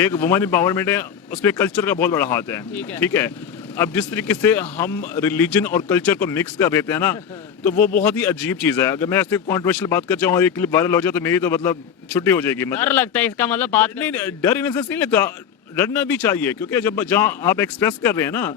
एक women empowerment है, उसमें कल्चर का बहुत बड़ा हाथ है, ठीक है। अब जिस तरीके से हम रिलीजन और कल्चर को मिक्स कर देते हैं ना, तो वो बहुत ही अजीब चीज़ है। अगर मैं ऐसे कॉन्ट्रोवर्शियल बात कर चाहूँ और एक क्लिप वायरल हो जाए तो मेरी तो मतलब छुट्टी हो जाएगी। डर लगता है इसका मतलब बात नहीं, डर इन सेंस नहीं लगता, डरना भी चाहिए, क्योंकि जब जहाँ आप एक्सप्रेस कर रहे हैं ना,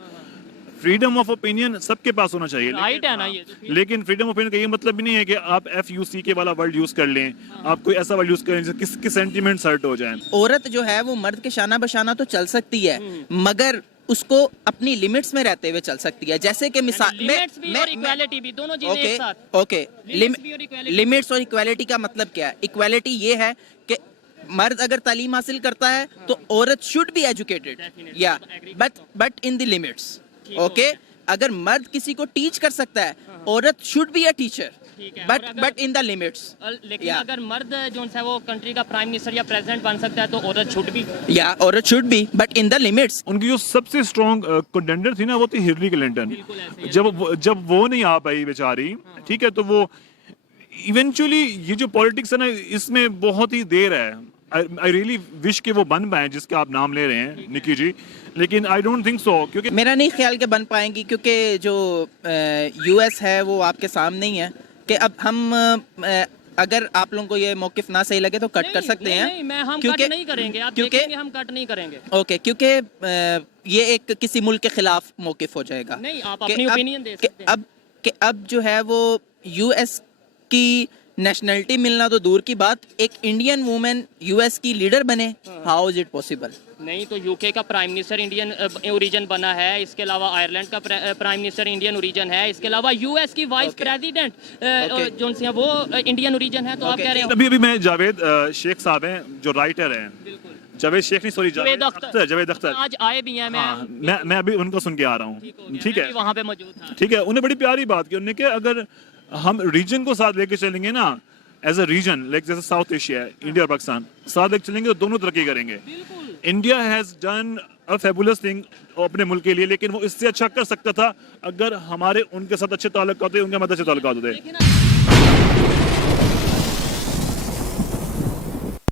फ्रीडम ऑफ ओपिनियन सबके पास होना चाहिए। राइट है ना ये तो। लेकिन फ्रीडम ऑफ ओपिनियन का ये मतलब भी नहीं है कि आप FUCK वाला वर्ड यूज कर लें, आप कोई ऐसा वर्ड यूज करें जिससे किसके सेंटिमेंट्स हर्ट हो जाएं। औरत जो है वो मर्द के शाना बशाना तो चल सकती है, मगर उसको अपनी लिमिट्स में रहते हुए चल सकती है। जैसे कि मिसाल लिमिट्स भी और इक्वालिटी भी दोनों चीजें एक साथ। ओके, लिमिट्स और इक्वालिटी का मतलब क्या है? इक्वालिटी ये है कि मर्द अगर तालीम हासिल करता है तो औरत शुड बी एजुकेटेड, या but in the limits. Okay, अगर मर्द किसी को टीच कर सकता है, औरत should be a teacher, but in the limits. लेकिन अगर मर्द जो है वो कंट्री का प्राइम मिनिस्टर या प्रेसिडेंट बन सकता है तो औरत शुड भी, या औरत should be, but in the limits. उनकी जो सबसे स्ट्रॉन्ग कंटेंडर थी ना, वो थी हिलरी क्लिंटन। जब वो नहीं आ पाई बेचारी, ठीक है, तो वो इवेंचुअली ये जो पॉलिटिक्स है ना, इसमें बहुत ही देर है। आई रियली विश कि वो बन पाए जिसके आप नाम ले रहे हैं निकी जी, लेकिन आई डोंट थिंक सो, क्योंकि मेरा नहीं ख्याल के बन पाएंगी, क्योंकि जो US है वो आपके सामने ही है कि अब हम अगर आप लोगों को ये मौकिफ ना सही लगे तो कट कर सकते हैं। नहीं, हम कट नहीं करेंगे, आप देखेंगे हम कट नहीं करेंगे। ओके, क्योंकि ये एक किसी मुल्क के खिलाफ मौकिफ हो जाएगा। नहीं, आप अपनी ओपिनियन दे सकते हैं। अब जो है वो US की नेशनलिटी मिलना तो दूर की बात, एक इंडियन वुमेन US की लीडर बने, हाउ इज इट पॉसिबल? नहीं, तो UK का प्राइम मिनिस्टर इंडियन ओरिजिन बना है, इसके अलावा आयरलैंड का प्राइम मिनिस्टर इंडियन ओरिजिन है, इसके अलावा US की वाइस प्रेसिडेंट जो है वो इंडियन ओरिजिन है। तो आप कह रहे हैं अभी मैं जावेद शेख साहब हैं जो राइटर हैं, जावेद शेख नहीं, सॉरी जावेद अख्तर आज आए भी हैं। मैं अभी उनको सुन के आ रहा हूँ, ठीक है, वहाँ पे मौजूद था, ठीक है। उन्हें बड़ी प्यारी बात की, उन्होंने कि अगर हम रीजन को साथ लेके चलेंगे ना, एज अ रीजन, लाइक जैसे साउथ एशिया है, इंडिया और पाकिस्तान साथ लेके चलेंगे तो दोनों तरक्की करेंगे। India has done a fabulous thing अपने मुल्क के लिए, लेकिन वो इससे अच्छा कर सकता था अगर हमारे उनके साथ अच्छे ताल्लुकात होते, उनके मदद से ताल्लुकात होते।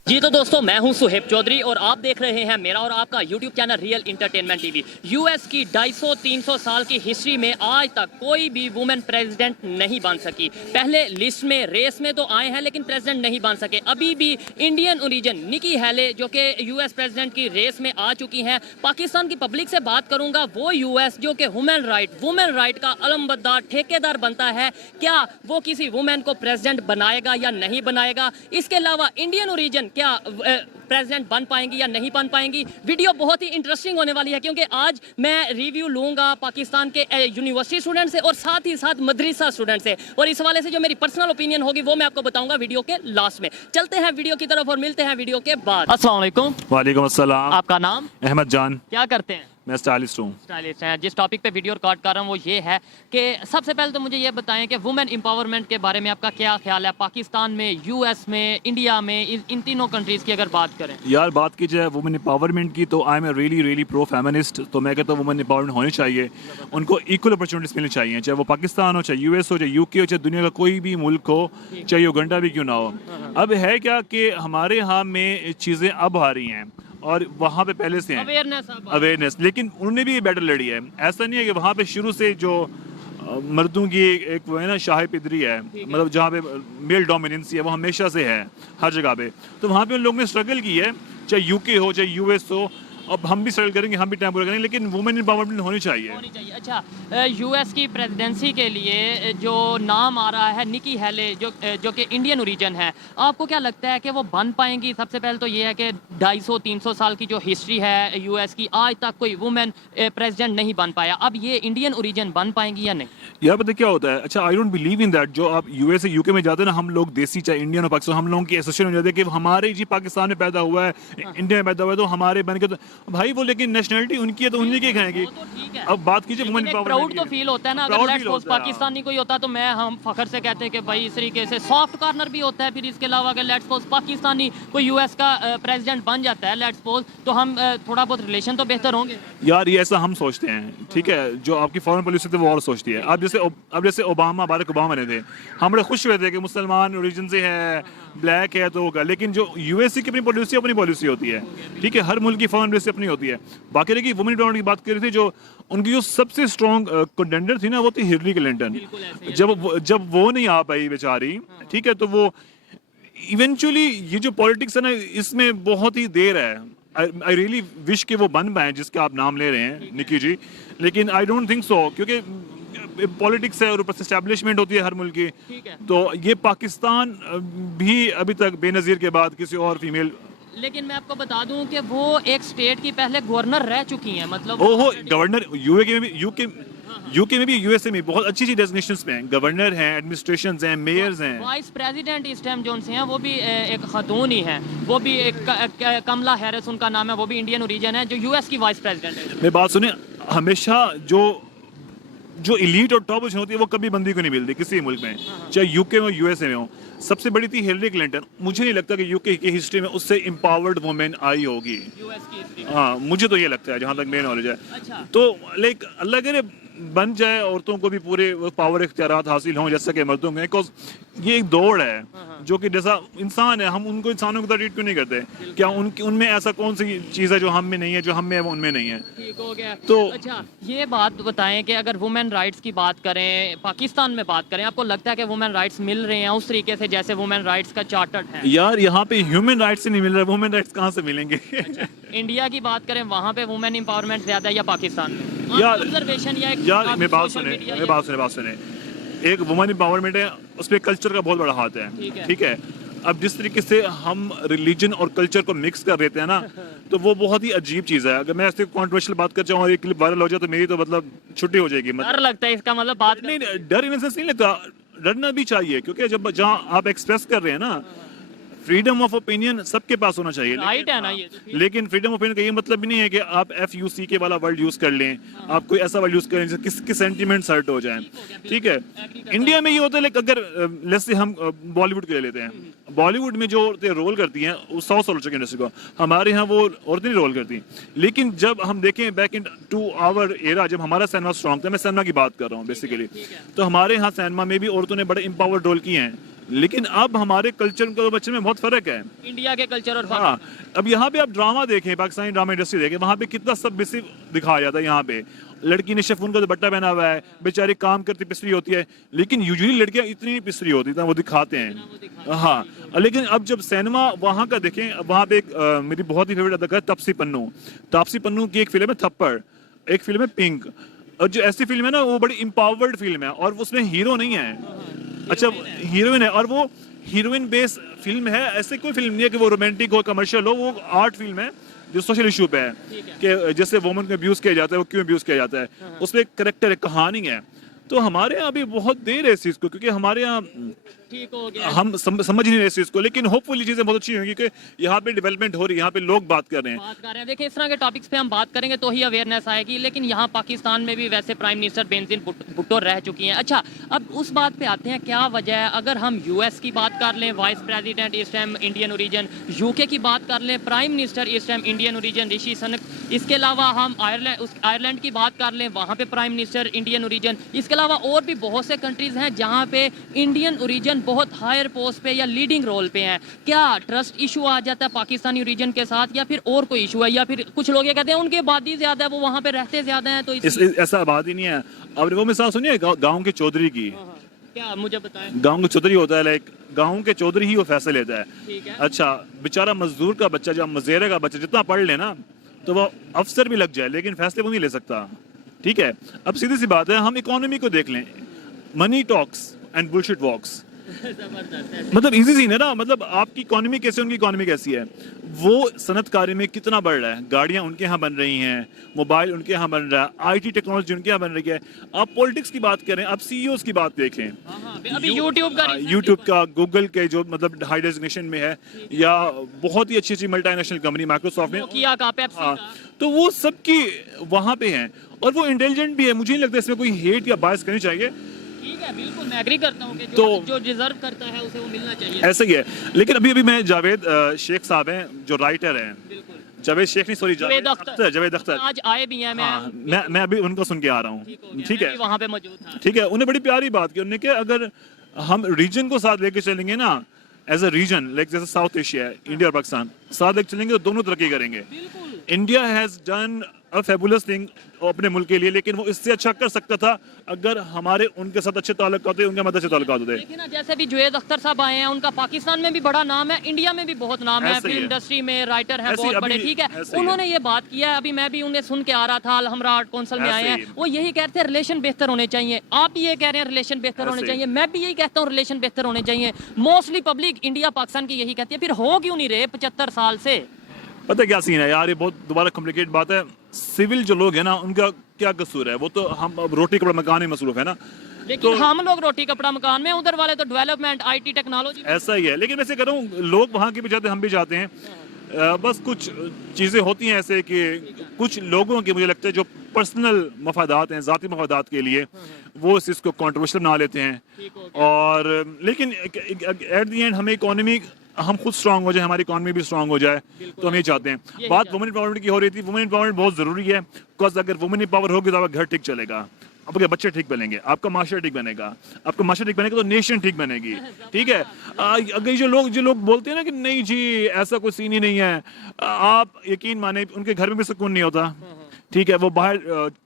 जी तो दोस्तों, मैं हूं सुहेब चौधरी और आप देख रहे हैं मेरा और आपका YouTube channel real entertainment TV। US की 250-300 साल की हिस्ट्री में आज तक कोई भी वुमेन प्रेसिडेंट नहीं बन सकी। पहले लिस्ट में, रेस में तो आए हैं, लेकिन प्रेसिडेंट नहीं बन सके। अभी भी इंडियन ओरिजिन निकी हैले जो कि US प्रेसिडेंट की रेस में आ चुकी हैं। पाकिस्तान की पब्लिक से बात करूंगा, वो US जो कि वुमेन राइट का अलमबरदार ठेकेदार बनता है, क्या वो किसी वुमेन को प्रेसिडेंट बनाएगा या नहीं बनाएगा? इसके अलावा इंडियन ओरिजिन क्या प्रेसिडेंट बन पाएंगी या नहीं बन पाएंगी? वीडियो बहुत ही इंटरेस्टिंग होने वाली है, क्योंकि आज मैं रिव्यू लूंगा पाकिस्तान के यूनिवर्सिटी स्टूडेंट से और साथ ही साथ मदरसा स्टूडेंट से, और इस वाले से जो मेरी पर्सनल ओपिनियन होगी वो मैं आपको बताऊंगा वीडियो के लास्ट में। चलते हैं वीडियो की तरफ और मिलते हैं वीडियो के बाद। अस्सलाम वालेकुम। वालेकुम अस्सलाम। आपका नाम? अहमद जान। क्या करते हैं? मैं स्टाइलिस्ट हूँ। स्टाइलिस्ट हैं। जिस टॉपिक पे वीडियो रिकॉर्ड कर रहा हूँ वो ये है कि सबसे पहले तो मुझे ये बताएं कि वुमेन एम्पावरमेंट के बारे में आपका क्या ख्याल है, पाकिस्तान में, US में, इंडिया में, इन तीनों कंट्रीज़ की अगर बात करें। यार बात की जाए वुमेन एम्पावरमेंट की तो I am really pro feminist. तो मैं कहता हूँ वुमेन एम्पावरमेंट होनी चाहिए, उनको इक्वल अपॉर्चुनिटीज मिलनी चाहिए, चाहे वो पाकिस्तान हो, चाहे US हो, चाहे UK हो, चाहे दुनिया का कोई भी मुल्क हो, चाहे युगांडा भी क्यों ना हो। अब है क्या कि हमारे यहाँ में चीज़ें अब आ रही हैं और वहाँ पे पहले से हैं अवेयरनेस, लेकिन उन्होंने भी ये बैटल लड़ी है। ऐसा नहीं है कि वहाँ पे शुरू से जो मर्दों की एक वो है ना शाही पिदरी है, मतलब जहाँ पे मेल डोमिनेंसी है वो हमेशा से है हर जगह पे। तो वहाँ पे उन लोगों ने स्ट्रगल की है, चाहे UK हो चाहे US हो। अब हम भी स्ट्रगल करेंगे, हम भी टाइम पूरा करेंगे, लेकिन वुमेन एम्पावरमेंट होनी चाहिए। अच्छा, US की प्रेसिडेंसी के लिए जो नाम आ रहा है निकी हैले जो कि इंडियन ओरिजिन है, आपको क्या लगता है कि वो बन पाएंगी? सबसे पहले तो ये है कि 250-300 साल की जो हिस्ट्री है US की, आज तक कोई वुमेन प्रेसिडेंट नहीं बन पाया। अब ये इंडियन ओरिजिन बन पाएंगी या नहीं? यार पता क्या होता है, अच्छा I don't believe in that. जो आप US से UK में जाते हैं ना, हम लोग देसी चाहे इंडियन और पाकिस्तान, हम लोगों की एसोसिएशन हो जाती है कि हमारे जी पाकिस्तान में पैदा हुआ है, इंडिया में पैदा हुआ है, तो हमारे बन के तो भाई वो, लेकिन नेशनलिटी उनकी है तो उन्हीं की खाएंगी। अब बात कीजिए वुमेन एम्पावरमेंट, प्राउड तो फील होता है ना, अगर लेट्स सपोज पाकिस्तानी कोई होता तो हम फखर से कहते हैं कि भाई इस तरीके से सॉफ्ट कॉर्नर भी होता है। फिर इसके अलावा अगर लेट्स सपोज पाकिस्तानी कोई US का प्रेसिडेंट बन जाता है लेट्स सपोज, तो हम थोड़ा बहुत रिलेशन तो बेहतर होंगे। यार ये ऐसा हम सोचते हैं, ठीक है, जो आपकी फॉरेन पॉलिसी थी वो और सोचती है। अब जैसे बारक ओबामा बने थे, हम बड़े खुश हुए थे कि मुसलमान ओरिजिन से है, ब्लैक है तो होगा, लेकिन जो यूएसए की अपनी पॉलिसी होती है, ठीक है, हर मुल्क की फॉरेन पॉलिसी अपनी होती है। बाकी रही वुमेन एम्पावरमेंट की बात कर रही थी, जो उनकी जो सबसे स्ट्रॉन्ग कंटेंडर थी ना, वो थी हिलरी क्लिंटन। जब वो नहीं आ पाई बेचारी, ठीक है, तो वो इवेंचुअली ये जो पॉलिटिक्स है ना, इसमें बहुत ही देर है। आई रियली विश कि वो बन पाए जिसका आप नाम ले रहे हैं निकी जी, लेकिन आई डोंट थिंक सो, क्योंकि पॉलिटिक्स है और ऊपर से एस्टैब्लिशमेंट होती है हर मुल्क की। तो ये पाकिस्तान भी अभी तक बेनज़ीर के बाद किसी और फीमेल। लेकिन मैं आपको बता दूं कि वो एक स्टेट की पहले गवर्नर रह चुकी हैं, मतलब ओहो, गवर्नर यूके में भी यूएसए में बहुत अच्छी डेजिग्नेशंस में हैं, गवर्नर हैं, एडमिनिस्ट्रेशंस हैं, मेयर्स हैं। वाइस प्रेसिडेंट इस टाइम जो हैं वो भी एक खातून ही हैं, वो भी एक कमला हैरिस उनका नाम है, वो भी इंडियन ओरिजिन है, जो यूएस की वाइस प्रेसिडेंट है। मेरी बात सुने, हमेशा जो एलीट और टॉप पोजीशन होती है वो कभी बंदी को नहीं मिलती किसी मुल्क में, चाहे यूके में हो यूएसए में हो। सबसे बड़ी थी हिलरी क्लिंटन। मुझे नहीं लगता कि यूके की हिस्ट्री में उससे एम्पावर्ड वुमेन आई होगी। यूएस की हिस्ट्री। हाँ, मुझे तो ये लगता है, जहाँ तक मेरा नॉलेज है। अच्छा। तो लाइक अल्लाह करे बन जाए, औरतों को भी पूरे पावर इख्तियारात हासिल हों जैसा कि मर्दों में, बिकॉज ये एक दौड़ है जो कि जैसा इंसान है, हम उनको इंसानों की तरह ट्रीट क्यों नहीं करते? क्या उनमें ऐसा कौन सी चीज़ है जो हम में नहीं है, जो हम में है वो उनमें नहीं है? ठीक हो गया। तो अच्छा, ये बात बताएं कि अगर वुमेन राइट्स की बात करें, पाकिस्तान में बात करें, आपको लगता है कि वुमेन राइट्स मिल रहे हैं उस तरीके से जैसे वुमेन राइट्स का चार्टर्ड है? यार, यहाँ पे ह्यूमन राइट्स नहीं मिल रहा, वुमेन राइट्स कहाँ से मिलेंगे? अच्छा, इंडिया की बात करें, वहाँ पे वुमेन एम्पावरमेंट ज्यादा है या पाकिस्तान में? यार, ऑब्जर्वेशन या यार मेरी बात सुने, एक वुमेन एम्पावरमेंट है, उसमें कल्चर का बहुत बड़ा हाथ है, ठीक है। अब जिस तरीके से हम रिलीजन और कल्चर को मिक्स कर देते हैं ना, तो वो बहुत ही अजीब चीज़ है। अगर मैं ऐसे कॉन्ट्रोवर्शियल बात कर चाहूँ और एक क्लिप वायरल हो जाए तो मेरी तो मतलब छुट्टी हो जाएगी। डर लगता है इसका मतलब बात नहीं, डर इन सेंस नहीं लगता, डरना भी चाहिए, क्योंकि जब जहाँ आप एक्सप्रेस कर रहे हैं ना, फ्रीडम ऑफ ओपिनियन सबके पास होना चाहिए, राइट है ना ये तो। लेकिन फ्रीडम ऑफ ओपिनियन का ये मतलब भी नहीं है कि आप FUCK वाला वर्ड यूज कर लें, आप कोई ऐसा वर्ड यूज करें जिससे किसके सेंटिमेंट्स हर्ट हो जाएं, ठीक है। इंडिया में ये होता है, लाइक अगर लेट्स से हम बॉलीवुड को ले लेते हैं, बॉलीवुड में जो औरतें रोल करती हैं वो 100 साल हो चुके इंडस्ट्री को, हमारे यहाँ वो औरतें नहीं रोल करती। लेकिन जब हम देखें back into our era, जब हमारा सिनेमा स्ट्रॉन्ग था, मैं सिनेमा की बात कर रहा हूँ बेसिकली, तो हमारे यहाँ सिनेमा में भी औरतों ने बड़े एम्पावर्ड रोल किए हैं। लेकिन अब हमारे कल्चर के बच्चे में बहुत फर्क है, इंडिया के कल्चर और हाँ। अब यहाँ पे आप ड्रामा देखें, पाकिस्तानी ड्रामा इंडस्ट्री देखें, वहाँ पे कितना सबमिसिव दिखाया जाता है। यहाँ पे लड़की ने शिफॉन का दुपट्टा पहना हुआ है, बेचारी काम करती पिसरी होती है, लेकिन यूजुअली लड़कियाँ इतनी पिसरी होती है वो दिखाते हैं, हाँ। लेकिन अब जब सिनेमा वहाँ का देखें, वहाँ पे एक मेरी बहुत ही फेवरेट अदाकार तापसी पन्नू की एक फिल्म है थप्पड़, एक फिल्म है पिंक, और जो ऐसी फिल्म है ना वो बड़ी एम्पावर्ड फिल्म है, और उसमें हीरो नहीं है, अच्छा हीरोइन है, और वो हीरोइन बेस फिल्म है। ऐसे कोई फिल्म नहीं है कि वो रोमांटिक हो, कमर्शियल हो, वो आर्ट फिल्म है जो सोशल इशू पे है कि जैसे वुमेन को अब्यूज किया जाता है, वो क्यों अब्यूज किया जाता है, उसमें एक करेक्टर है, कहानी है। तो हमारे यहाँ भी बहुत देर है इस चीज़ को, क्योंकि हमारे यहाँ ठीक हो गया, हम समझ नहीं रहे इस चीज़ को, लेकिन होपफुली चीज़ें बहुत अच्छी होंगी कि यहाँ पे डेवलपमेंट हो रही है, यहाँ पे लोग बात कर रहे हैं। देखिए, इस तरह के टॉपिक्स पे हम बात करेंगे तो ही अवेयरनेस आएगी। लेकिन यहाँ पाकिस्तान में भी वैसे प्राइम मिनिस्टर बेनजीर भुट्टो रह चुकी हैं। अच्छा, अब उस बात पे आते हैं, क्या वजह है? अगर हम यूएस की बात कर लें, वाइस प्रेसिडेंट इस टाइम इंडियन ओरिजिन, यूके की बात कर लें, प्राइम मिनिस्टर इस time Indian origin Rishi Sunak, इसके अलावा हम आयरलैंड की बात कर लें, वहाँ पे प्राइम मिनिस्टर इंडियन ओरिजिन, इसके अलावा और भी बहुत से कंट्रीज हैं जहाँ पे इंडियन ओरिजिन बहुत हायर पोस्ट पे या लीडिंग रोल पे हैं। क्या ट्रस्ट इशू आ जाता है पाकिस्तानी ओरिजिन के साथ, या फिर और कोई इशू है, या फिर कुछ लोग ये कहते हैं उनकी आबादी ज्यादा है, वो वहाँ पे रहते ज्यादा हैं, तो ऐसा आबादी नहीं है। अब वो मिसाल सुनिए गाँव के चौधरी की, क्या मुझे बताएं। गाँव का चौधरी होता है, लाइक गाँव के चौधरी ही वो फैसले लेता है, ठीक है। अच्छा, बेचारा मजदूर का बच्चा, जब मजेरे का बच्चा जितना पढ़ ले ना, तो वो अफसर भी लग जाए, लेकिन फैसले वो नहीं ले सकता, ठीक है। अब सीधी सी बात है, हम इकोनॉमी को देख लें, मनी टॉक्स एंड बुलशिट वॉक्स, मतलब इजी सीन है ना। मतलब आपकी इकोनॉमी कैसे, उनकी इकोनॉमी कैसी है, वो सनतकारी में कितना बढ़ रहा है, गाड़ियां उनके यहाँ बन रही हैं, मोबाइल उनके यहाँ बन रहा है, IT टेक्नोलॉजी उनके यहाँ बन रही है। आप पॉलिटिक्स की बात करें, आप CEOs की बात देखें, अभी यूट्यूब का, गूगल के जो मतलब हाई डेजिग्नेशन में है, या बहुत ही अच्छी अच्छी मल्टीनेशनल कंपनी माइक्रोसॉफ्ट में, तो वो सबकी वहाँ पे हैं, और वो इंटेलिजेंट भी है। मुझे नहीं लगता इसमें कोई हेट या बायस करनी चाहिए। ठीक है, बिल्कुल मैं एग्री करता हूँ कि जो डिजर्व करता है उसे वो मिलना चाहिए, ऐसा ही है। लेकिन अभी मैं जावेद शेख साहब हैं जो राइटर हैं, जावेद शेख नहीं, सॉरी जावेद अख्तर आज आए भी हैं। मैं अभी उनको सुन के आ रहा हूँ, ठीक है, वहाँ पे मौजूद था, ठीक है। उन्हें बड़ी प्यारी बात की उन्होंने कि अगर हम रीजन को साथ लेके चलेंगे ना, एज अ रीजन, लाइक जैसे साउथ एशिया है, इंडिया और पाकिस्तान साथ लेके चलेंगे तो दोनों तरक्की करेंगे। India has done a fabulous thing अपने मुल्क के लिए, लेकिन वो इससे अच्छा कर सकता था अगर हमारे उनके साथ अच्छे ताल्लुक होते, उनके मदद से ताल्लुक होते। देखिए ना, जैसे भी जुवेद अख्तर साहब आए हैं, उनका पाकिस्तान में भी बड़ा नाम है, इंडिया में भी बहुत नाम है, ऐसे ही फिल्म है। इंडस्ट्री में राइटर हैं ऐसे ही बहुत बड़े, अभी ठीक है। ऐसे ही उन्होंने ये बात किया है, अभी मैं भी उन्हें सुन के आ रहा था, हमरा आर्ट काउंसिल में आए ऐसे हैं, ही। वो यही कहते हैं रिलेशन बेहतर होने चाहिए। आप भी ये कह रहे हैं रिलेशन बेहतर होने ऐसे ही। चाहिए, मैं भी यही कहता हूँ रिलेशन बेहतर होने चाहिए। मोस्टली पब्लिक इंडिया पाकिस्तान की यही कहती है, फिर हो क्यों नहीं रहे 75 साल से? पता है क्या सीन है यार, ये बहुत दोबारा कॉम्प्लिकेट बात है। सिविल जो लोग हैं ना, उनका क्या कसूर है? वो तो हम अब रोटी कपड़ा मकान में मसरूफ है ना, लेकिन हम लोग रोटी कपड़ा मकान में, उधर वाले तो डेवलपमेंट, आईटी, टेक्नोलॉजी। ऐसा ही है। लेकिन वैसे कह रहा हूँ, लोग वहाँ के भी जाते हैं, हम भी जाते हैं। बस कुछ चीज़ें होती हैं ऐसे कि कुछ लोगों की मुझे लगता है जो पर्सनल मफादात हैं, ज़ाती मफादात के लिए वो इस चीज़ को कंट्रोवर्शियल बना लेते हैं। और लेकिन एट द एंड हमें इकोनॉमी, हम खुद स्ट्रांग हो जाए, हमारी इकॉनमी भी स्ट्रांग हो जाए, तो हम ये चाहते हैं। बात वुमेन एम्पावरमेंट की हो रही थी, वुमेन एम्पावरमेंट बहुत ज़रूरी है, बिकॉज अगर वुमेन एम्पावर होगी तो आपका घर ठीक चलेगा, आपके बच्चे ठीक बनेंगे, आपका माशरा ठीक बनेगा, आपका माशरा ठीक बनेगा तो नेशन ठीक बनेगी, ठीक है। अगर जो लोग बोलते हैं ना कि नहीं जी ऐसा कोई सीन ही नहीं है, आप यकीन माने उनके घर में भी सुकून नहीं होता, ठीक है। वो बाहर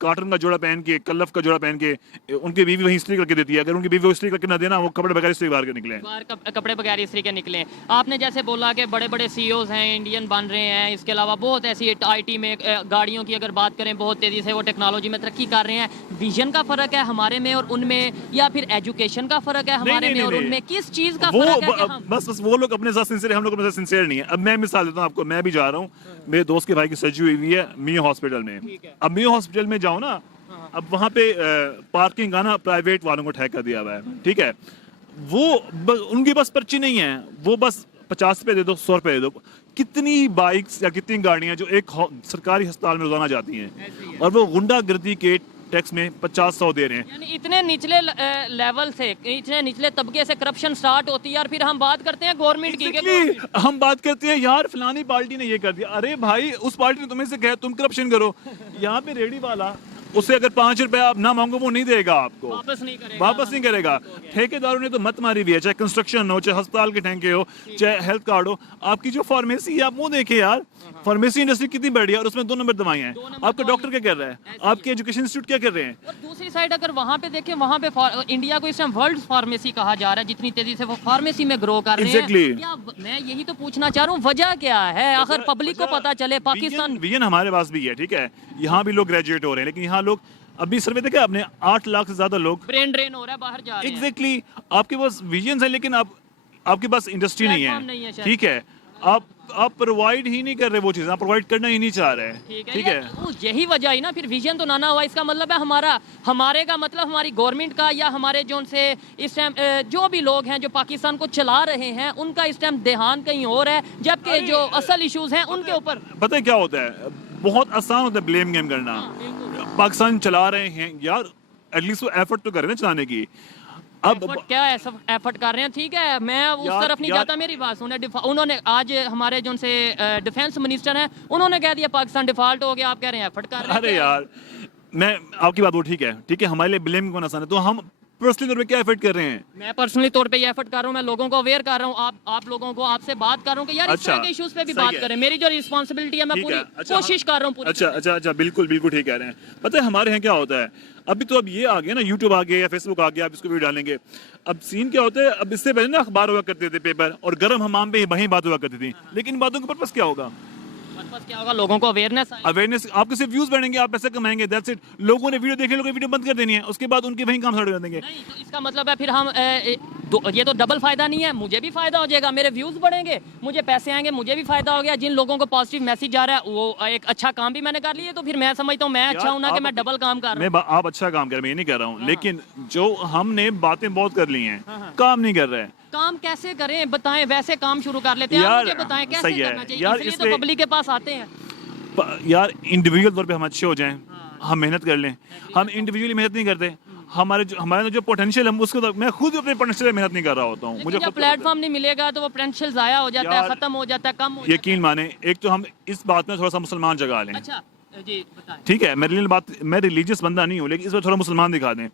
कॉटन का जोड़ा पहन के, कल्लफ का जोड़ा पहन के उनकी बीवी वहीं इस्त्री करके देती है, अगर उनकी बीवी इस्त्री करके ना देना, वो कपड़े बगैर इस्त्री बाहर के निकले, कपड़े बगैर इस्त्री के निकले। आपने जैसे बोला कि बड़े बड़े सीईओज हैं, इंडियन बन रहे हैं, इसके अलावा बहुत ऐसी आईटी में, गाड़ियों की अगर बात करें, बहुत तेजी से वो टेक्नोलॉजी में तरक्की कर रहे हैं। विजन का फर्क है हमारे में और उनमें, या फिर एजुकेशन का फर्क है हमारे में और उनमें? किस चीज का फर्क है कि हम... बस वो लोग अपने साथ सिंसियर है, हम लोग अपने साथ सिंसियर नहीं है। अब मैं मिसाल देता हूँ आपको, मैं भी जा रहा हूँ, मेरे दोस्त के भाई की सर्जरी हुई है मियो हॉस्पिटल में। अब मियो हॉस्पिटल में जाओ ना, अब वहाँ पे पार्किंग का ना प्राइवेट वालों को ठेका दिया हुआ है, ठीक है। वो उनकी बस पर्ची नहीं है, वो बस 50 रुपए दे दो, 100 रुपए दे दो। कितनी बाइक्स या कितनी गाड़ियां जो एक सरकारी अस्पताल में रोजाना जाती हैं, और वो गुंडागर्दी के टैक्स में 50-100 दे रहे हैं। यानी इतने निचले लेवल से, इतने निचले तबके से करप्शन स्टार्ट होती है, और फिर हम बात करते हैं गवर्नमेंट की। हम बात करते हैं यार फलानी पार्टी ने ये कर दिया, अरे भाई उस पार्टी ने तुम्हें से कहा तुम करप्शन करो। यहाँ पे रेडी वाला, उससे अगर 5 रुपए आप ना मांगो वो नहीं देगा आपको, वापस नहीं करेगा। ठेकेदारों ने तो मत मारी भी है, चाहे कंस्ट्रक्शन हो, चाहे अस्पताल के ठेके हो, चाहे हेल्थ कार्ड हो। आपकी जो फार्मेसी है, आप वो देखें यार, फार्मेसी इंडस्ट्री कितनी बड़ी है और उसमें 2 नंबर दवाइयां हैं। आपका डॉक्टर क्या कर रहा है, आपके एजुकेशन इंस्टीट्यूट क्या कर रहे हैं? और दूसरी साइड अगर वहाँ पे देखें, वहाँ पे इंडिया को इस टाइम वर्ल्ड फार्मेसी कहा जा रहा है, जितनी तेजी से वो फार्मेसी में ग्रो कर रहे हैं। क्या, मैं यही तो पूछना चाह रहा हूँ, वजह क्या है? अगर पब्लिक को पता चले, पाकिस्तान विजन हमारे पास भी है, ठीक है, यहाँ भी लोग ग्रेजुएट हो रहे हैं, लेकिन यहाँ लोग अभी सर्वे देखा आपने, 8 लाख से ज्यादा लोग ब्रेन ड्रेन हो रहा है, बाहर जा रहे हैं। एग्जैक्टली, आपके पास विजन है लेकिन आपके पास इंडस्ट्री नहीं है, ठीक है। आप प्रोवाइड ही नहीं कर रहे वो चीज़, आप प्रोवाइड करना ही नहीं चाह रहे, ठीक है। तो यही वजह ही ना, फिर विजन तो ना हुआ। इसका मतलब है हमारे का मतलब हमारी गवर्नमेंट का, या हमारे जो से इस टाइम जो भी लोग हैं जो पाकिस्तान को चला रहे हैं, उनका इस टाइम ध्यान कहीं और है, जबकि जो असल इश्यूज हैं उनके ऊपर। पता है क्या होता है, बहुत आसान होता है ब्लेम गेम करना। पाकिस्तान चला रहे हैं यार, एटलीस्ट वो एफर्ट तो करें ना चलाने की। अब क्या ऐसा एफर्ट कर रहे हैं, ठीक है, मैं उस तरफ नहीं जाता, मेरी बात सुने। उन्होंने आज हमारे जो से डिफेंस मिनिस्टर हैं, उन्होंने कह दिया पाकिस्तान डिफॉल्ट हो गया, आप कह रहे हैं एफर्ट कर रहे हैं। अरे यार, मैं आपकी बात वो ठीक है, हमारे लिए ब्लेम कौन आसान है, तो हम पर्सनली तौर पे क्या एफर्ट कर रहे हैं? मैं पर्सनली तौर पे ये एफर्ट कर रहा हूँ, मैं लोगों को अवेयर कर रहा हूँ, आप लोगों को, आपसे बात कर रहा हूँ कि यार इस तरह के इश्यूज पे भी बात करें। मेरी जो रिस्पांसिबिलिटी है, मैं पूरी कोशिश कर रहा हूँ। अच्छा, बिल्कुल ठीक कह रहे हैं। पता है हमारे यहाँ क्या होता है, अभी तो अब ये आ गया ना, यूट्यूब आ गया या फेसबुक आ गया, आप इसको वीडियो डालेंगे। अब सीन क्या होता है, अब इससे पहले ना अखबार हुआ करते थे, पेपर, और गर्म हमाम पे वहीं बात हुआ करती थी, लेकिन बातों का पर्पस क्या होगा? क्या होगा, लोगों को अवेयरनेस आपके सिर्फ व्यूज बढ़ेंगे, आप पैसे कमाएंगे, दैट्स इट। लोगों ने वीडियो देखे, लोगों ने वीडियो बंद कर देनी है, उसके बाद उनके वहीं काम स्टार्ट कर देंगे। नहीं, तो इसका मतलब है फिर हम ये तो डबल फायदा नहीं है, मुझे भी फायदा हो जाएगा, मेरे व्यूज बढ़ेंगे, मुझे पैसे आएंगे, मुझे भी फायदा हो गया। जिन लोगों को पॉजिटिव मैसेज जा रहा है, वो एक अच्छा काम भी मैंने कर लिया, तो फिर मैं समझता हूँ मैं अच्छा हूँ ना कि मैं डबल काम कर रहा हूँ। आप अच्छा काम कर रहे हैं, मैं ये नहीं कह रहा हूँ, लेकिन जो हमने बातें बहुत कर ली हैं, काम नहीं कर रहे हैं। काम कैसे करें बताएं, वैसे काम शुरू कर लेते हैं, मुझे बताएं कैसे करना चाहिए, इसलिए तो पब्लिक के पास आते हैं। यार इंडिविजुअल तौर पे हम अच्छे हो जाएं, हम मेहनत कर लें। हम इंडिविजुअली मेहनत नहीं करते, हमारे जो पोटेंशियल हम उसको, मैं खुद अपने पोटेंशियल मेहनत नहीं कर रहा होता हूँ। मुझे प्लेटफॉर्म नहीं मिलेगा तो वो पोटेंशियल जाया हो जाता है, खत्म हो जाता है, कम हो यकीन माने, एक तो हम इस बात में थोड़ा सा मुसलमान जगा लें। अच्छा जी, बताएं। ठीक है, मैं रिलीजियस बंदा नहीं हूँ, लेकिन इस बार थोड़ा मुसलमान दिखा दें।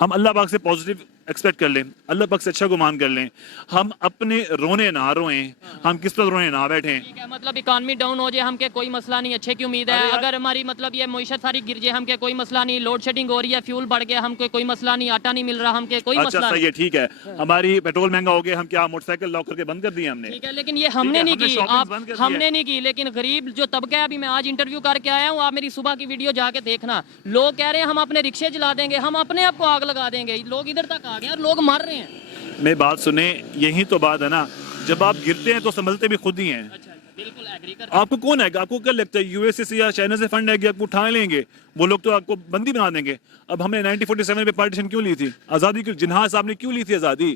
हम अल्लाह पाक से पॉजिटिव एक्सपेक्ट कर लें, अल्लाह पाक से अच्छा गुमान कर लें, हम अपने रोने ना रोएं, हम किस पर रोने ना बैठें। ठीक है, मतलब इकॉनमी डाउन हो जाए हम के कोई मसला नहीं, अच्छे की उम्मीद है। अगर हमारी मतलब ये मईशत सारी गिर जाए हम के कोई मसला नहीं, लोड शेडिंग हो रही है, फ्यूल बढ़ गया हम के कोई मसला नहीं, आटा नहीं मिल रहा हम के कोई अच्छा मसला सही नहीं। है, ठीक है, हमारी पेट्रोल महंगा हो गया, हम क्या मोटरसाइकिल लॉक करके बंद कर दिए हमने? ठीक है, लेकिन ये हमने नहीं हमने की, shopping आप बंद कर दी हमने है। नहीं की, लेकिन गरीब जो तबका है, अभी मैं आज इंटरव्यू करके आया हूँ, आप मेरी सुबह की वीडियो जाके देखना, लोग कह रहे हैं हम अपने रिक्शे जला देंगे, हम अपने आप को आग लगा देंगे, लोग इधर तक आ गए और लोग मर रहे हैं। मेरी बात सुने, यही तो बात है ना, जब आप गिरते हैं तो संभलते भी खुद ही हैं। अच्छा, बिल्कुल एग्री कर। आपको कौन है, आपको क्या लगता है यूएसए से या चाइना से फंड है कि आपको उठा लेंगे? वो लोग तो आपको बंदी बना देंगे। अब हमने 1947 में पार्टीशन क्यों ली थी, आज़ादी क्यों, जिन्ना साहब ने क्यों ली थी आज़ादी?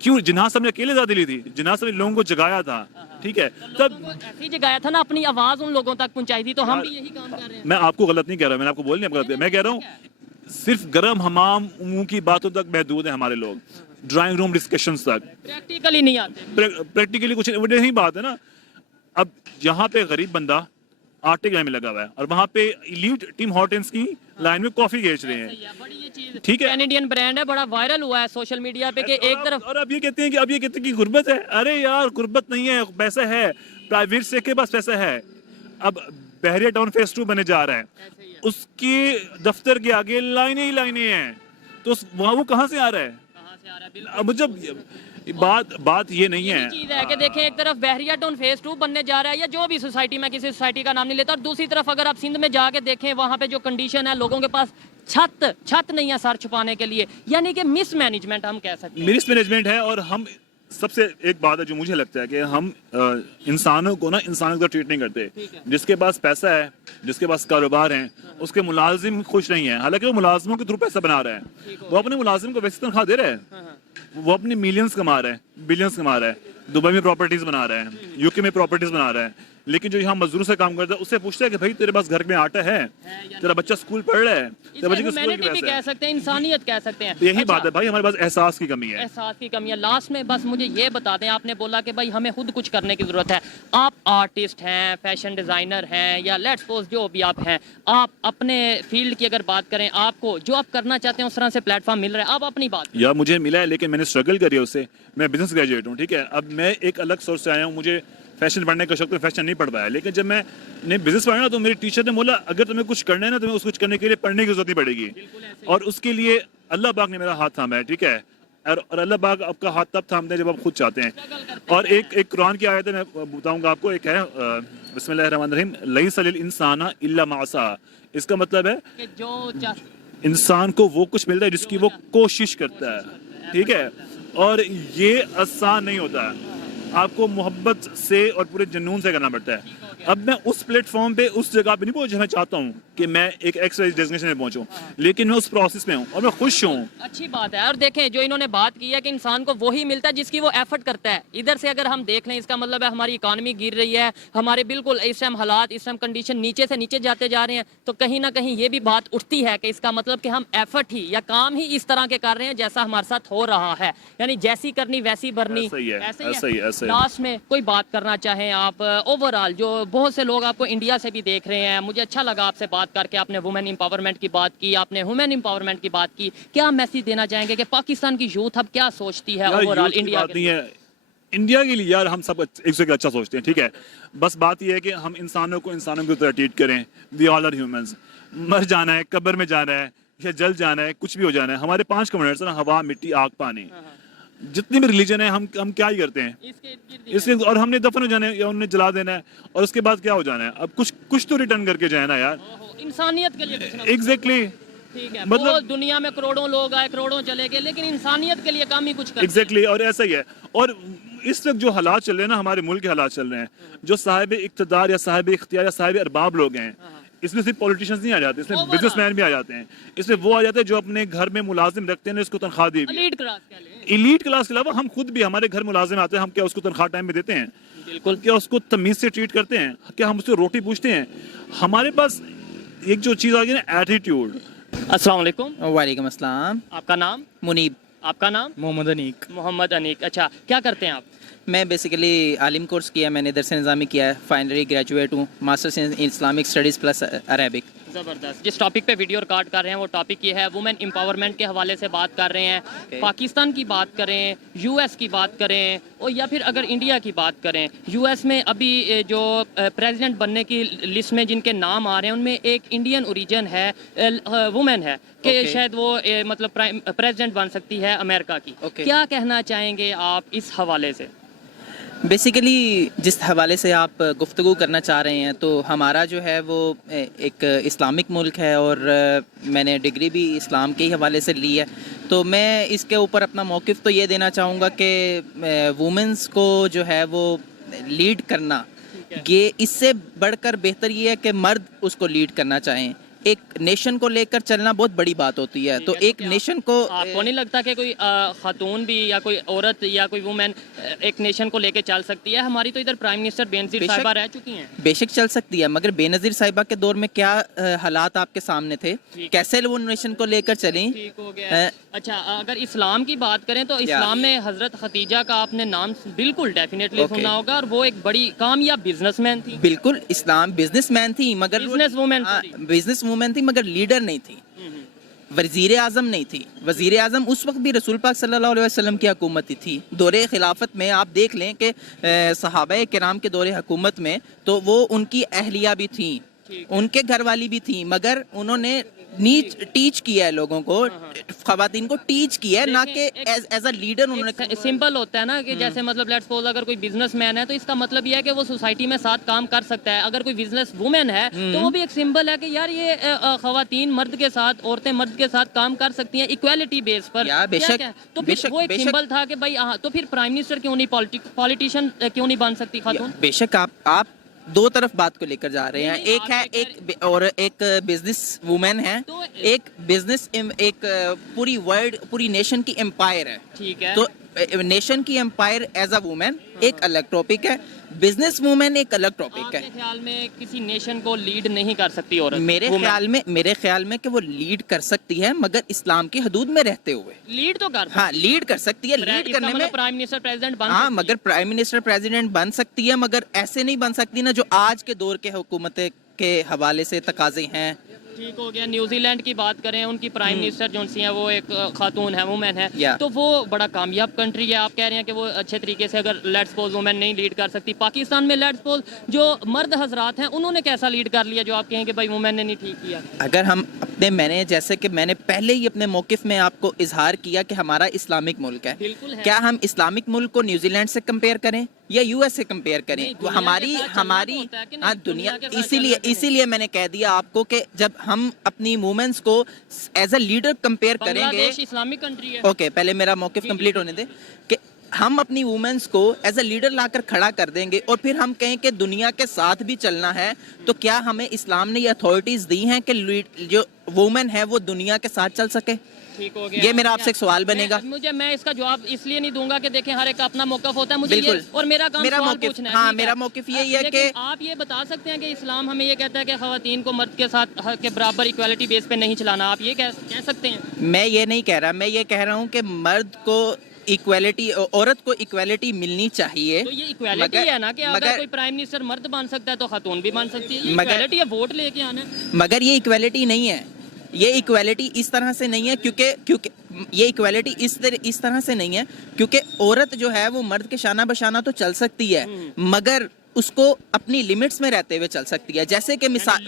क्यों जिन्ना साहब ने अकेले आज़ादी ली थी? जिन्ना साहब ने लोगों को जगाया था, ठीक है, तब ऐसे ही जगाया था ना, अपनी आवाज उन लोगों तक पहुंचाई थी, तो हम भी यही काम कर रहे हैं। मैं आपको गलत नहीं कह रहा, मैंने आपको बोल नहीं गलत, मैं कह रहा हूँ सिर्फ गर्म हमाम मुंह की बातों तक महदूद है हमारे लोग, ड्राइंग रूम डिस्कशंस तक प्रैक्टिकली नहीं आते। प्रैक्टिकली कुछ नहीं। बात है ना, अब यहाँ पे गरीब बंदा आटे की लाइन में लगा हुआ है और वहाँ पे इलीट टीम हॉर्टन्स की लाइन में कॉफी बेच रहे हैं, बड़ी ये चीज ठीक है, कैनेडियन ब्रांड है, बड़ा वायरल हुआ है सोशल मीडिया पे कि एक तरफ। और अब ये कहते हैं कि गुर्बत है। अरे यार गुर्बत नहीं है, पैसा है, प्राइवेट से के पास पैसा है। अब बहरिया टाउन फेज 2 बने जा रहा है, उसके दफ्तर के आगे लाइनें ही लाइनें हैं, तो वहाँ वो कहाँ से आ रहा है? कहाँ से आ रहा है? बिल्कुल अब जब बात ये नहीं है, चीज है कि देखें, एक तरफ बहरिया टाउन फेज 2 बनने जा रहा है, या जो भी सोसाइटी में, किसी सोसाइटी का नाम नहीं लेता, और दूसरी तरफ अगर आप सिंध में जाके देखें, वहाँ पे जो कंडीशन है, लोगों के पास छत नहीं है सर छुपाने के लिए, यानी कि मिसमैनेजमेंट हम कह सकते हैं। मिसमैनेजमेंट है। और हम सबसे एक बात है जो मुझे लगता है कि हम इंसानों को ना इंसानों का ट्रीट नहीं करते। जिसके पास पैसा है, जिसके पास कारोबार है, उसके मुलाजिम खुश नहीं है, हालांकि वो मुलाजिमों के थ्रू पैसा बना रहा है, वो अपने मुलाजिम को वैसे तनख्वाह दे रहा है, वो अपने मिलियंस कमा रहा है, बिलियंस कमा रहा है, दुबई में प्रॉपर्टीज बना रहा है, यूके में प्रॉपर्टीज बना रहा है, लेकिन जो यहाँ मजदूर से काम करता है उससे पूछता है कि भाई तेरे पास घर में आटा है, तेरा बच्चा स्कूल पढ़ रहा है, तेरे बच्चे की स्कूल की ह्यूमैनिटी भी पैसा कह है। सकते हैं, इंसानियत कह सकते हैं। यही बात है भाई, हमारे पास एहसास की कमी है। एहसास की कमी है। लास्ट में बस मुझे ये बता दें, आपने बोला कि भाई हमें खुद कुछ करने की जरूरत है। आप आर्टिस्ट हैं, फैशन डिजाइनर हैं, या लेट्स सपोज जो भी आप हैं, आप अपने फील्ड की अगर बात करें, आपको जो आप करना चाहते हैं उस तरह से प्लेटफॉर्म मिल रहा है, आप अपनी बात यार मुझे मिला है, लेकिन मैंने स्ट्रगल करी है उससे। मैं बिजनेस ग्रेजुएट हूँ, ठीक है, अब मैं एक अलग सोर्स से आया हूँ, मुझे फैशन पढ़ने का शौक, तो फैशन नहीं पढ़ पाया, लेकिन जब मैंने बिजनेस पढ़ा ना, तो मेरे टीचर ने बोला अगर तुम्हें कुछ करना है ना, तुम्हें उस कुछ करने के लिए पढ़ने की जरूरत नहीं पड़ेगी, और उसके लिए अल्लाह पाक ने मेरा हाथ थामा है, ठीक है, और अल्लाह पाक आपका हाथ तब थामते हैं जब आप खुद चाहते हैं। और एक कुरान की आयत है, मैं बताऊंगा आपको, एक है बिस्मिल्लाहिर्रहमानिर्रहीम, लैसा लिल इंसाना इल्ला मा सा। इसका मतलब है कि जो इंसान को वो कुछ मिलता है जिसकी वो कोशिश करता है, ठीक है, और ये आसान नहीं होता है, आपको मोहब्बत से और पूरे जुनून से करना पड़ता है। अब मैं उस प्लेटफॉर्म पे उस जगह पे नहीं पहुंचा, मैं चाहता हूँ कि मैं एक एक्सवाइज डेस्टिनेशन में पहुंचूं, लेकिन मैं उस प्रोसेस में हूँ और मैं खुश हूँ। अच्छी बात है। और देखें, जो इन्होंने बात की है कि इंसान को वही मिलता है जिसकी वो एफर्ट करता है। इधर से अगर हम देख लें, इसका मतलब है हमारी इकॉनमी गिर रही है, हमारे बिल्कुल इस टाइम हालात, इस टाइम कंडीशन नीचे से नीचे जाते जा रहे हैं, तो कहीं ना कहीं ये भी बात उठती है कि इसका मतलब कि हम एफर्ट ही या काम ही इस तरह के कर रहे हैं जैसा हमारे साथ हो रहा है, यानी जैसी करनी वैसी भरनी। ऐसा ही है, ऐसे ही ऐसा ही, ऐसा ही। लास्ट में कोई बात करना चाहें आप, ओवरऑल जो बहुत से लोग आपको इंडिया से भी देख रहे हैं, मुझे अच्छा लगा आपसे बात करके, आपने वुमेन एम्पावरमेंट की बात की, आपने वुमेन एम्पावरमेंट की बात की, क्या मैसेज देना चाहेंगे कि पाकिस्तान की यूथ अब क्या सोचती है ओवरऑल इंडिया के लिए? इंडिया के लिए यार हम सब एक से अच्छा सोचते हैं, ठीक है, बस बात यह है कि हम इंसानों को इंसानों की तरह ट्रीट करें। वी ऑल आर ह्यूमंस, मर जाना है, कब्र में जाना है या जल जाना है, कुछ भी हो जाना है, हमारे 5 कंपोनेंट्स हैं ना, हवा, मिट्टी, आग, पानी, जितनी भी रिलीजन है हम क्या ही करते हैं इसके, और हमने दफन हो जाना है या उन्हें जला देना है, और उसके बाद क्या हो जाना है? अब कुछ तो रिटर्न करके जाए ना यार, इंसानियत के लिए कुछ ना कुछ। एग्जैक्टली, ठीक है, मतलब मतलब दुनिया में करोड़ों लोग आए, करोड़ों चले गए, लेकिन इंसानियत के लिए काम ही कुछ करते हैं। एग्जैक्टली, और ऐसा ही है। और इस वक्त जो हालात चल रहे हैं ना, हमारे मुल्क के हालात चल रहे हैं, जो साहिब इख्तियार या साहिब इख्तियार या साहिब अरबाब लोग हैं, इसमें सिर्फ पॉलिटिशियंस नहीं आ जाते, इसमें बिजनेसमैन भी आ जाते हैं, इसमें वो आ जाते हैं जो अपने घर में मुलाजिम रखते हैं, इसको तनख्वाह दी। एलीट क्लास कह लें। एलीट क्लास के अलावा हम खुद भी, हमारे घर मुलाजिम आते हैं, हम क्या उसको तनख्वाह टाइम में देते हैं? बिल्कुल। क्या उसको तमीज से ट्रीट करते हैं? क्या हम उससे रोटी पूछते हैं? हमारे पास एक जो चीज़ आ गई ना, एटीट्यूड। अस्सलाम वालेकुम। वालेकुम अस्सलाम। आपका नाम? मुनीब। आपका नाम? मोहम्मद अनीक। मोहम्मद अनीक। अच्छा, क्या करते हैं आप? मैं बेसिकली आलिम कोर्स किया, मैंने दरस निज़ामी किया है, फाइनली ग्रेजुएट हूँ, masters in Islamic studies plus Arabic. ज़बरदस्त। जिस टॉपिक पे वीडियो रिकॉर्ड कर रहे हैं वो टॉपिक ये है वुमेन एम्पावरमेंट के हवाले से बात कर रहे हैं। पाकिस्तान की बात करें, यूएस की बात करें, और या फिर अगर इंडिया की बात करें, यूएस में अभी जो प्रेसिडेंट बनने की लिस्ट में जिनके नाम आ रहे हैं उनमें एक इंडियन ओरिजिन है, वुमेन है कि शायद वो मतलब प्रेसिडेंट बन सकती है अमेरिका की। क्या कहना चाहेंगे आप इस हवाले से? बेसिकली जिस हवाले से आप गुफ्तगू करना चाह रहे हैं, तो हमारा जो है वो एक इस्लामिक मुल्क है और मैंने डिग्री भी इस्लाम के ही हवाले से ली है। तो मैं इसके ऊपर अपना मौक़िफ़ तो ये देना चाहूँगा कि वुमेंस को जो है वो लीड करना, ये इससे बढ़कर बेहतर ये है कि मर्द उसको लीड करना चाहें। एक नेशन को लेकर चलना बहुत बड़ी बात होती है। तो एक नेशन को, आपको नहीं लगता कि कोई खातून भी या कोई औरत या कोई वुमेन एक नेशन को लेकर चल सकती है? हमारी तो इधर प्राइम मिनिस्टर बेनजीर साहिबा रह चुकी हैं। बेशक चल सकती है, मगर बेनजीर साहिबा के दौर में क्या हालात आपके सामने थे, कैसे वो नेशन को लेकर चली? ठीक हो गया। अच्छा, अगर इस्लाम की बात करें तो इस्लाम में हजरत खदीजा का आपने नाम बिल्कुल डेफिनेटली सुना होगा, और वो एक बड़ी कामयाब बिजनेसमैन थी। बिल्कुल, इस्लाम बिजनेसमैन थी, मगर बिजनेस वुमेन थी, मगर लीडर नहीं थी, वज़ीर आज़म नहीं थी। वज़ीर आज़म उस वक्त भी रसूल पाक सल्लल्लाहु अलैहि वसल्लम की हुकूमत थी। दौरे खिलाफत में आप देख लें कि सहाबा किराम के दौरे हुकूमत में तो वो उनकी अहलिया भी थी, उनके घर वाली भी थी, मगर उन्होंने टीच किया है लोगों को, खवातीन को टीच किया है, ना कि एज अ लीडर उन्होंने। सिंपल होता है ना कि जैसे मतलब लेट्स सपोज अगर कोई बिजनेसमैन है तो इसका मतलब यह है कि वो सोसाइटी में साथ काम कर सकता है। अगर कोई बिजनेस वुमेन है तो वो भी एक सिंबल है कि यार ये खवातीन मर्द के साथ, औरतें मर्द के साथ काम कर सकती हैं इक्वालिटी बेस पर। बेशक, तो फिर वो एक सिंबल था कि भाई तो फिर प्राइम मिनिस्टर क्यों नहीं, पॉलिटिशियन क्यों नहीं बन सकती खातून? बेशक आप दो तरफ बात को लेकर जा रहे हैं। एक है एक बिजनेस वुमेन है, एक बिजनेस, एक पूरी वर्ल्ड, पूरी नेशन की एम्पायर है। ठीक है। तो नेशन की एम्पायर एज अ वुमेन एक अलग टॉपिक है, बिजनेस वुमेन एक अलग टॉपिक है। आपके ख्याल में किसी नेशन को लीड नहीं कर सकती औरत? मेरे ख्याल में कि वो लीड कर सकती है, मगर इस्लाम की हदूद में रहते हुए। लीड तो कर, हाँ, लीड कर सकती है। लीड करने में प्राइम मिनिस्टर प्रेसिडेंट बन, हाँ, मगर प्राइम मिनिस्टर प्रेसिडेंट बन सकती है, मगर ऐसे नहीं बन सकती ना जो आज के दौर के हुकूमत के हवाले से तकाजे हैं। ठीक हो गया। न्यूजीलैंड की बात करें, उनकी प्राइम मिनिस्टर जो सी है वो एक खातून है, वुमेन है, तो वो बड़ा कामयाब कंट्री है। आप कह रहे हैं कि वो अच्छे तरीके से अगर लेट्स सपोज वुमेन नहीं लीड कर सकती। पाकिस्तान में लेट्स सपोज जो मर्द हजरात हैं उन्होंने कैसा लीड कर लिया जो आप कहें कि भाई वुमेन ने नहीं ठीक किया? अगर हम मैंने जैसे कि मैंने पहले ही अपने मौक़िफ़ में आपको इजहार किया कि हमारा इस्लामिक मुल्क है, क्या हम इस्लामिक मुल्क को न्यूजीलैंड से कंपेयर करें या यूएस से कंपेयर करें? वो हमारी हाँ, दुनिया, इसीलिए मैंने कह दिया आपको कि जब हम अपनी वुमेन्स को एज अ लीडर कंपेयर करेंगे, इस्लामिक कंट्री है। ओके, पहले मेरा मौक़िफ़ कंप्लीट होने दे, कि हम अपनी वुमेन्स को एज अ लीडर लाकर खड़ा कर देंगे और फिर हम कहें कि दुनिया के साथ भी चलना है, तो क्या हमें इस्लाम ने ये अथॉरिटीज़ दी हैं कि जो वुमेन है वो दुनिया के साथ चल सके? ठीक हो गया। ये मेरा आपसे एक सवाल बनेगा। मैं इसका जवाब इसलिए नहीं दूंगा कि देखें हर एक का अपना मौक़िफ़ होता है, मुझे ये, और मेरा काम सवाल पूछना है। हाँ, मेरा मौक़िफ़ यही है कि आप ये बता सकते हैं कि इस्लाम हमें ये कहता है कि ख़वातीन को मर्द के साथ के बराबर इक्वालिटी बेस पे नहीं चलाना, आप ये कह सकते हैं? मैं ये नहीं कह रहा, मैं ये कह रहा हूँ कि मर्द को इक्वालिटी, औरत को इक्वालिटी मिलनी चाहिए। तो ये इक्वालिटी है ना कि अगर कोई प्राइम मिनिस्टर मर्द बन सकता है तो खातून भी बन सकती है। ये इक्वालिटी है, वोट लेके आना। मगर ये इक्वालिटी नहीं है, ये इक्वालिटी इस तरह से नहीं है, क्योंकि ये इक्वालिटी इस तरह से नहीं है क्योंकि औरत जो है वो मर्द के शाना बशाना तो चल सकती है, मगर उसको अपनी लिमिट्स में रहते हुए चल सकती है। जैसे कि मिसाल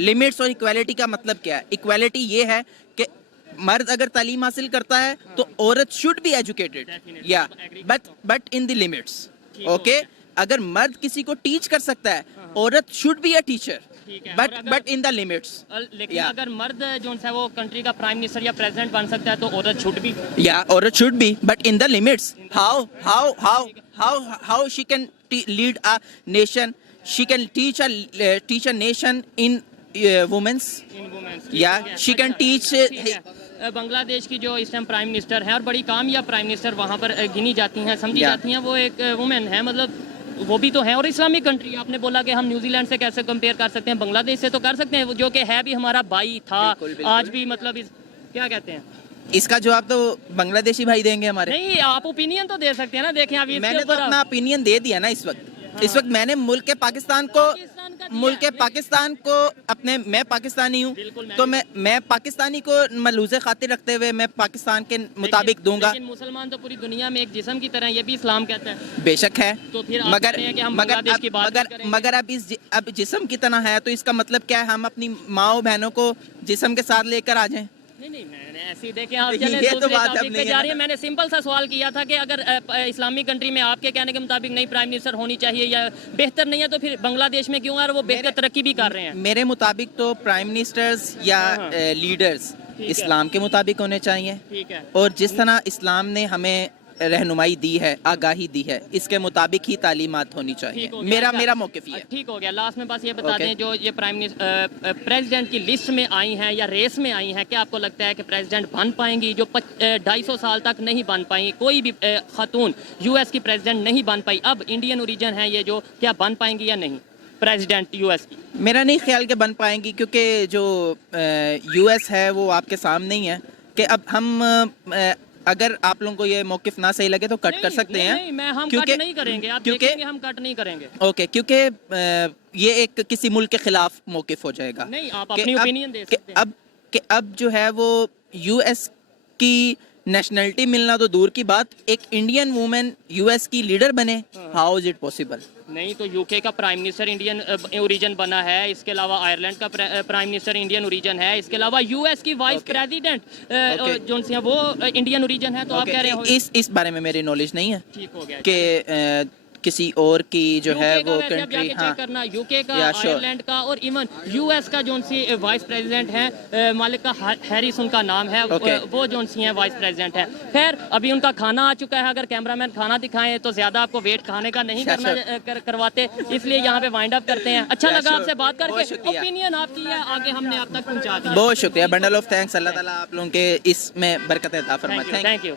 लिमिट्स और इक्वालिटी का मतलब क्या है? इक्वालिटी ये है कि मर्द अगर तालीम हासिल करता है तो औरत शुड बी एजुकेटेड, या but in the limits. Okay, अगर मर्द किसी को टीच कर सकता है, औरत should be a teacher, but in the limits. लेकिन अगर मर्द जो है वो कंट्री का प्राइम मिनिस्टर या प्रेसिडेंट बन सकता है तो औरत शुड भी, या औरत should be, but in the limits. How she can lead a nation, she can teach a nation in women's, या शी कैन टीच। बांग्लादेश की जो इस टाइम प्राइम मिनिस्टर है और बड़ी कामयाब प्राइम मिनिस्टर वहाँ पर गिनी जाती हैं, समझी जाती हैं, वो एक वुमेन है, मतलब वो भी तो है। और इस्लामिक कंट्री, आपने बोला कि हम न्यूजीलैंड से कैसे कंपेयर कर सकते हैं, बांग्लादेश से तो कर सकते हैं, जो कि है भी हमारा भाई था। बिल्कुल। आज भी मतलब क्या कहते हैं, इसका जवाब तो बांग्लादेशी भाई देंगे हमारे। नहीं, आप ओपिनियन तो दे सकते हैं ना। देखें अभी मैंने तो अपना ओपिनियन दे दिया ना इस वक्त। इस वक्त मैंने मुल्क के पाकिस्तान को अपने, मैं पाकिस्तानी हूँ तो मैं पाकिस्तानी को मलूज़े खातिर रखते हुए मैं पाकिस्तान के मुताबिक दूंगा। लेकिन मुसलमान तो पूरी दुनिया में एक जिस्म की तरह, ये भी इस्लाम कहता है। बेशक है, तो फिर आप कहते हैं कि हम बांग्लादेश की बात करेंगे। मगर अब जिस्म की तरह है तो इसका मतलब क्या है, हम अपनी माओ बहनों को जिस्म के साथ लेकर आ जाएं। नहीं, मैंने ऐसी देखे आप चले ये तो दूसरे बात टॉपिक अब पे नहीं जा है रही है। मैंने सिंपल सा सवाल किया था कि अगर इस्लामिक कंट्री में आपके कहने के मुताबिक नई प्राइम मिनिस्टर होनी चाहिए या बेहतर नहीं है तो फिर बांग्लादेश में क्यों आ रहे, वो बेहतर तरक्की भी कर रहे हैं। मेरे मुताबिक तो प्राइम मिनिस्टर्स या लीडर्स इस्लाम के मुताबिक होने चाहिए, ठीक है। और जिस तरह इस्लाम ने हमें रहनुमाई दी है, आगाही दी है, इसके मुताबिक ही तालीमात होनी चाहिए। ठीक हो गया। मेरा मौक़िफ़ ये है। ठीक हो गया। लास्ट में बस ये बता दें, जो ये प्रेसिडेंट की लिस्ट में आई हैं या रेस में आई हैं, क्या आपको लगता है कि प्रेसिडेंट बन पाएंगी? जो 250 साल तक नहीं बन पाई, कोई भी खातून यूएस की प्रेसिडेंट नहीं बन पाई, अब इंडियन ओरिजिन है ये, जो क्या बन पाएंगी या नहीं प्रेसिडेंट यूएस की? मेरा नहीं ख्याल के बन पाएंगी, क्योंकि जो यूएस है वो आपके सामने ही है कि अब हम अगर आप लोगों को ये मौक़िफ़ ना सही लगे तो कट कर सकते हैं। नहीं, हम क्योंकि कट नहीं करेंगे, आप देखेंगे हम कट नहीं करेंगे। ओके, क्योंकि ये एक किसी मुल्क के खिलाफ मौक़िफ़ हो जाएगा। नहीं, आप अपनी ओपिनियन दे सकते हैं। अब जो है वो यूएस की नेशनलिटी मिलना तो दूर की बात, एक इंडियन वुमेन यूएस की लीडर बने, हाउ इज इट पॉसिबल? नहीं, तो यूके का प्राइम मिनिस्टर इंडियन ओरिजिन बना है, इसके अलावा आयरलैंड का प्राइम मिनिस्टर इंडियन ओरिजिन है, इसके अलावा यूएस की वाइस प्रेसिडेंट जो सी हैं वो इंडियन ओरिजिन है। तो आप कह रहे हो इस बारे में मेरी नॉलेज नहीं है। ठीक हो गया कि किसी और की जो है वो कंट्री, हाँ, करना यूके का, आयरलैंड का और इवन यूएस का जो सी वाइस प्रेसिडेंट है, मालिका हैरिस उनका नाम है, वो जो सी हैं वाइस प्रेसिडेंट है। खैर, अभी उनका खाना आ चुका है, अगर कैमरामैन खाना दिखाएं तो ज्यादा आपको वेट खाने का नहीं करवाते, इसलिए यहाँ पे वाइंड अप करते हैं। अच्छा लगा आपसे बात करके, ओपिनियन आपकी है, आगे हमने आप तक पहुँचा दिया। बहुत शुक्रिया, बंडल ऑफ थैंक्स। अल्लाह ताला आप लोगों के इसमें बरकत अता फरमाए। Thank you.